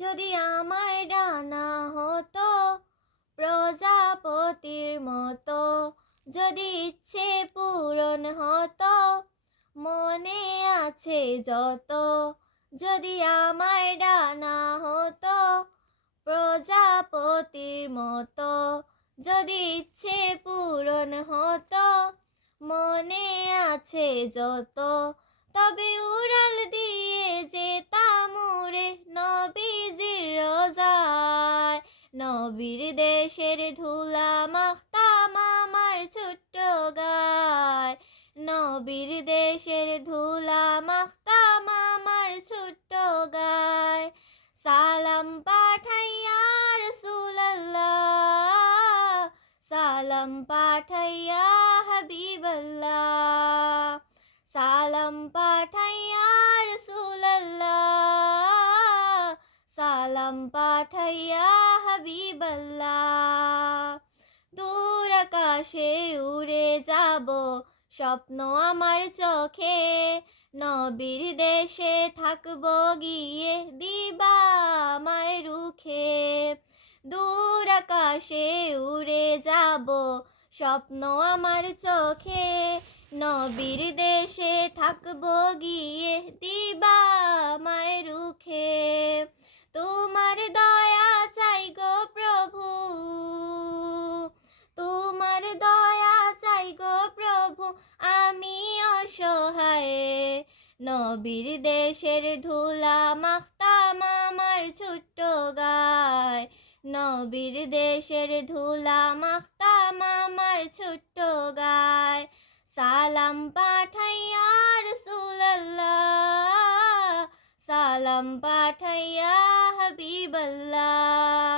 যদি আমার ডানা হতো প্রজাপতির মতো, যদি ইচ্ছে পূরণ হতো মনে আছে যত, যদি আমার ডানা হতো প্রজাপতির মতো, যদি ইচ্ছে পূরণ হতো মনে আছে যত, তবে উড়াল দিয়ে যেতাম উড়ে নবীজির রোজায়, নবীর দেশের ধুলা মাখতাম আমার ছোট্ট গায়, নবীর দেশের ধুলা মাখতাম আমার ছোট্ট গায়। সালাম পাঠাইয়া রাসূলুল্লাহ, সালাম পাঠাইয়া হাবিবাল্লাহ, সালাম পাঠাইয়া রাসূলুল্লাহ, সালাম পাঠাইয়া হাবিবাল্লাহ। দূর আকাশে উড়ে যাব স্বপ্ন আমার চোখে, নবীর দেশে থাকবো গিয়ে দিবা আমায় রুখে। দূর আকাশে উড়ে যাব স্বপ্ন আমার চোখে, নবীর দেশে থাকবো গিয়ে দিবা আমায় রুখে। তোমার দয়া চাই গো প্রভু, তোমার দয়া চাই গো প্রভু, আমি অসহায়, নবীর দেশের ধুলা মাখতাম আমার ছোট্ট গায়, নবীর দেশের ধুলা মাখতাম আমার ছোট্ট গায়। সালাম পাঠাইয়া রাসূলুল্লাহ, সালাম পাঠাইয়া হাবিবাল্লাহ,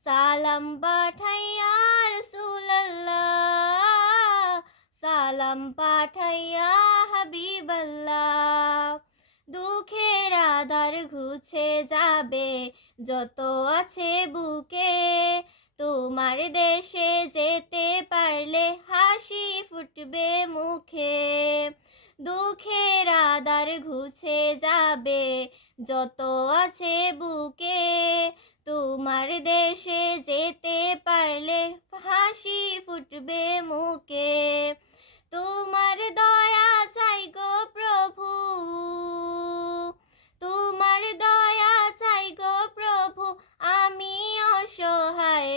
সালাম পাঠাইয়া রাসূলুল্লাহ, সালাম পাঠাইয়া হাবিবাল্লাহ। দুঃখের আধার ঘুচে যাবে যত আছে বুকে, তোমার দেশে যেতে পারলে হাসি ফুটবে মুখে। দুঃখের আধার ঘুচে যাবে যত আছে বুকে, তোমার দেশে যেতে পারলে হাসি ফুটবে মুখে। তোমার দয়া চাই গো প্রভু, তোমার দয়া চাই গো প্রভু, আমি অসহায়,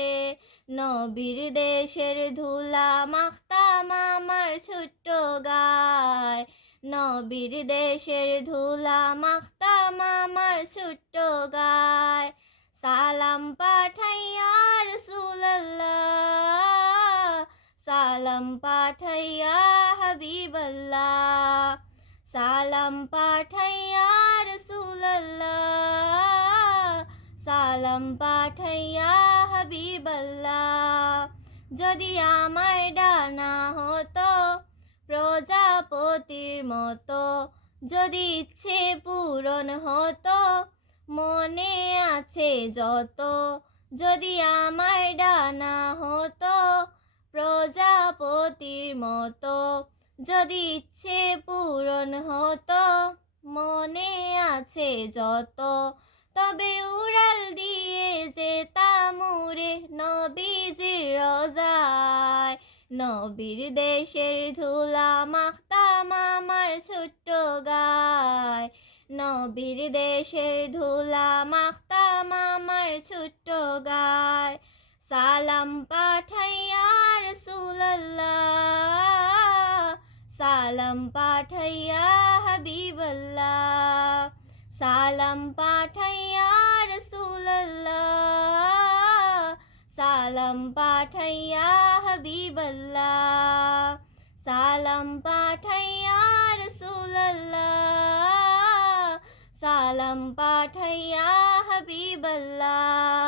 নবীর দেশের ধুলা মাখতাম আমার ছোট্ট গায়, নবীর দেশের ধুলা মাখতাম আমার ছোট্ট গায়। সালাম পাঠাইয়া রাসূলুল্লাহ, সালাম পাঠাইয়া হাবিবাল্লাহ, সালাম পাঠাইয়া রাসূলুল্লাহ, সালাম পাঠাইয়া হাবিবাল্লাহ। যদি আমার ডানা হতো প্রজাপতির মতো, যদি ইচ্ছে পূরণ হতো মনে আছে যত, যদি আমার ডানা হতো প্রজাপতির মতো, যদি ইচ্ছে পূরণ হতো মনে আছে যত, তবে উড়াল দিয়ে যেতাম উড়ে নবীজির রোজায়, নবীর দেশের ধুলা মাখতাম আমার ছোট্ট গায়, নবীর দেশের ধুলা মাখতাম আমার ছোট্ট গায়। সালাম পাঠাইয়া রাসূলুল্লাহ, সালাম পাঠাইয়া হাবিবাল্লাহ, সালাম পাঠাইয়া রাসূলুল্লাহ, সালাম পাঠাইয়া হাবিবাল্লাহ, সালাম পাঠাইয়া রাসূলুল্লাহ, সালাম পাঠাইয়া হাবিবাল্লাহ।